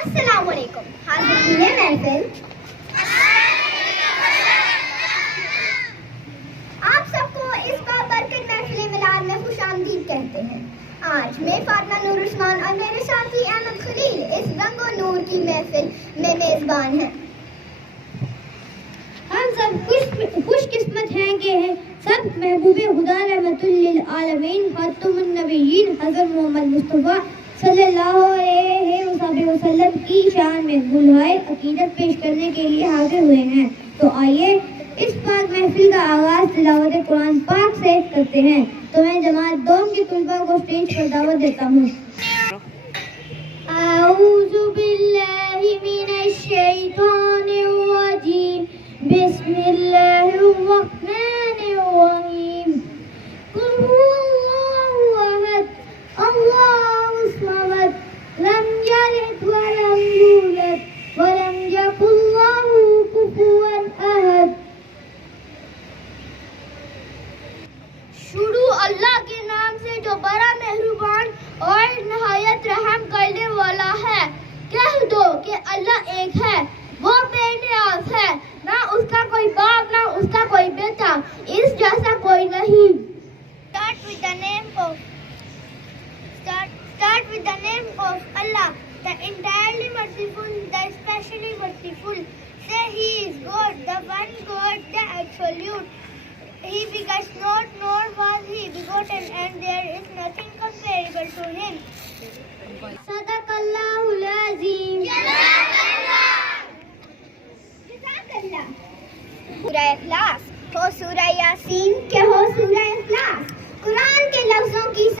अस्सलामुअलैकुम। हाज़िर है महफिल। आप सबको इस बाबरकत महफिल मिलाद में खुशामदीद कहते हैं। आज मैं फातिमा नूर उस्मान और मेरे साथी अहमद खलील इस रंग और नूर की महफिल में मेजबान हैं। हम सब खुशकिस्मत हैं कि सब महबूबे खुदा रहमतुल लिल आलमीन खातमुन नबिय्यीन हज़रत मोहम्मद मुस्तफ़ा सल्लल्लाहु अलैहि वसल्लम की शान में गुलहाए अकीदत पेश करने के लिए हाजिर हुए हैं। तो आइए इस पाक महफिल का आगाज तिलावत कुरान पाक से करते हैं। तो मैं जमात दोम की तुलबा को स्टेज पर दावत देता हूँ। औज़ु बिल्लाहि मिनश शैतानिर रजीम। बिस्मिल्लाहिर रहमानिर रहीम। कुल हुवल्लाहु अहद, अल्लाहुस समद, लम यलिद व लम यूलद व लम यकुल लहू कुफुवन अहद। शुरू अल्लाह के नाम से जो बड़ा मेहरबान और नहायत रहम करने वाला है। कह दो कि अल्लाह एक है, वो बेनियाज है, ना उसका कोई बाप ना उसका कोई बेटा, इस जैसा कोई नहीं। Start with the name of Allah, the entirely merciful, the especially merciful. Say He is God, the one God, the absolute. He begat not, nor was He begotten, and there is nothing comparable to Him. Sadaqallahul Azim. Jazakallah. सूरह इखलास हो सूरह यासीन के हो सूरह इखलास, कुरान के लफ्जों की